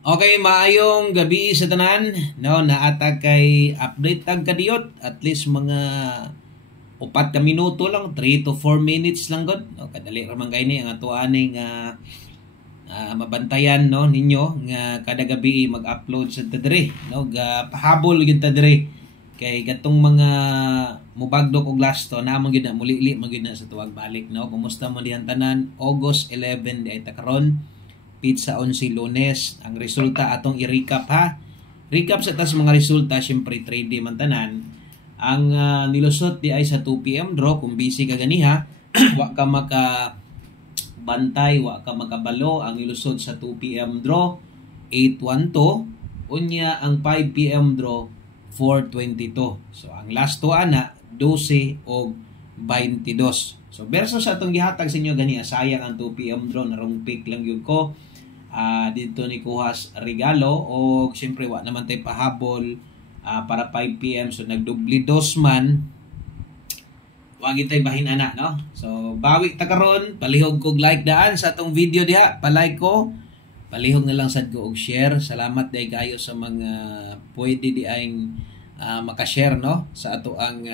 Okay, maayong gabi sa tanan. No, naata kay update tag kadiyot at least mga 4 ka minuto lang, 3 to 4 minutes lang gud. No, kadali ra man kay ni ang ato ani nga mabantayan no ninyo nga kada gabi mag-upload sa tadre, no, ga pahabol gid tadre kay gatong mga mubagdok og lasto na man gid na mulili man gid na sa tuwag balik, no. Kumusta mo diyan tanan? August 11 di ay ta karon. Pizza 11 Lunes. Ang resulta atong i-recap ha. Recap sa tas mga resulta, syempre 3D man tanan. Ang nilusot di ay sa 2 PM draw kung busy ka ganiha, wa ka maka bantay, wa ka makabalo. Ang nilusot sa 2 PM draw 812, unya ang 5 PM draw 422. So ang last two ana 12 o 22. So versus sa atong gihatag sa inyo ganiha, sayang ang 2 PM draw, narong pick lang yun ko. Dito ni kuhas regalo o siyempre wa naman tayo pahabol para 5 PM, so nagdubli dos man, wag tayo bahin ana, no. So bawi ta karon, palihog kog like daan sa atong video diha, palike ko, palihog na lang sad ko og share. Salamat day kayo sa mga pwede di aing maka-share, no, sa ato ang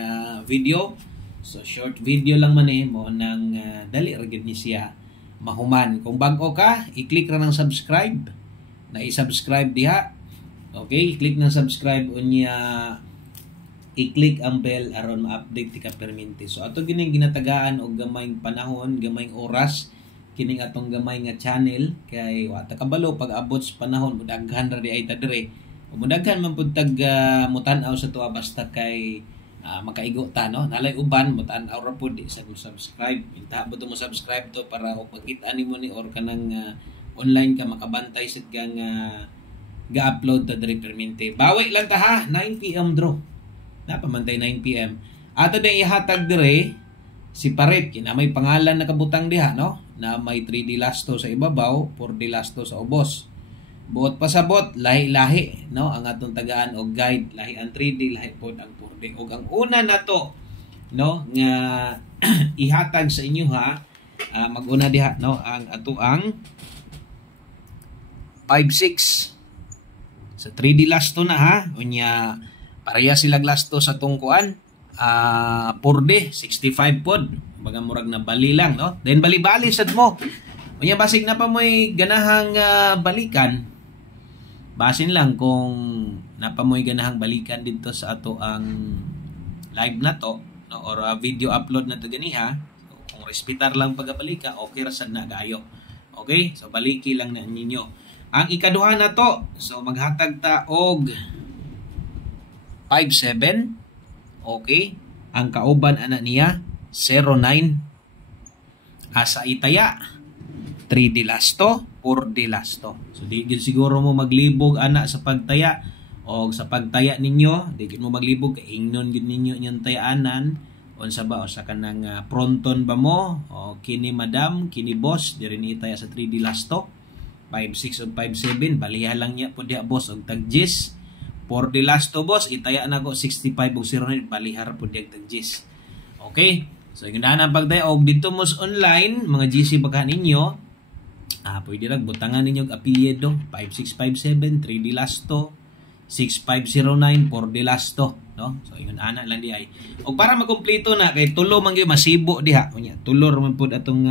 video. So short video lang man mo nang dali ra gid ni siya mahuman. Kung bago ka, i-click ra ng subscribe. Na i-subscribe diha. Okay, i-click ng subscribe unya i-click ang bell aron ma-update ti ka permente. So ato gining ginatagaan og gamayng panahon, gamayng oras kining atong gamay nga channel kay wa ta kabalo pag abot sa panahon mudaghan ra di ay ta dire. Mudaghan man pud tag mutan-aw sa tuwa basta kay makaigo ta, no. Nalay uban mutan-aw ra pud di sa subscribe. Inta mo subscribe to para og makita nimo ni or kanang online ka makabantay sit kang ga-upload ta dire permente. Bawi lang ta ha, 9 PM draw. Napamantay 9 PM. Ato din ihatag dire si Paret kina may pangalan nakabutang diha, no, na may 3D lasto sa ibabaw, 4D lasto sa ubos. Buot pasabot, lahi-lahi, no, ang atong tagaan og guide, lahi ang 3D, lahi pod ang 4D. Og ang una nato, no, nga ihatag sa inyo ha, maguna diha, no, ang ato ang 5-6 sa 3D lasto na ha, unya pareha sila lasto sa tungkuan, 4D 65 pod, baga murag na bali lang, no. Then bali-bali sad mo. Unya basig na pa mo'y ganahang balikan. Basin lang kung napamoy ganahang balikan dito sa ato ang live na to, no, or video upload na to ganiha. So, kung respitar lang pagabalika, okay ra sad na gayo. Okay? So baliki lang na ninyo. Ang ikaduha na to, so maghatag ta og 5-7. Okay? Ang kauban ana niya 0-9. Asa itaya 3D lasto, 4D lasto. So di gid siguro mo maglibog ana sa pagtaya o sa pagtaya ninyo, di gid mo maglibog kay ingnon gid ninyo inyong tayaanan unsa ba o sa kanang pronton ba mo o kini madam, kini boss diri ni itaya sa 3D lasto. 5-6 o 5-7 baliha lang niya pud diha boss og tag 10. 4D lasto boss itaya na ko 65 og 09 balihar pud diha tag 10. Okay? So yung na pagtaya og dito mos online mga GC baka ninyo, pwede lang butangan ninyo apelyido 5657 3D lasto 6509 4D lasto, no. So ingon ana lang di ay. Og para makumpleto na kay tulo man gyud masibo diha unya tulo man pud atong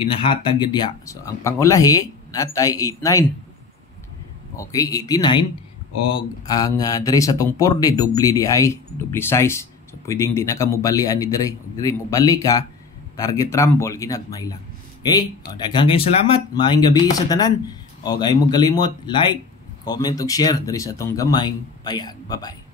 ginahatag gyud diha. So ang pangulahi natay 89. Okay, 89 og ang dire sa tong 4D doble di ay, doble size. So pwedeng di na ka mobalian ni dire. Og dire mobali ka target rumble ginagmay lang. Okay? O, daghang kayong salamat. Maayong gabi sa tanan. O, ay mo kalimot, like, comment ug share diri sa atong gamay payag. Bye-bye.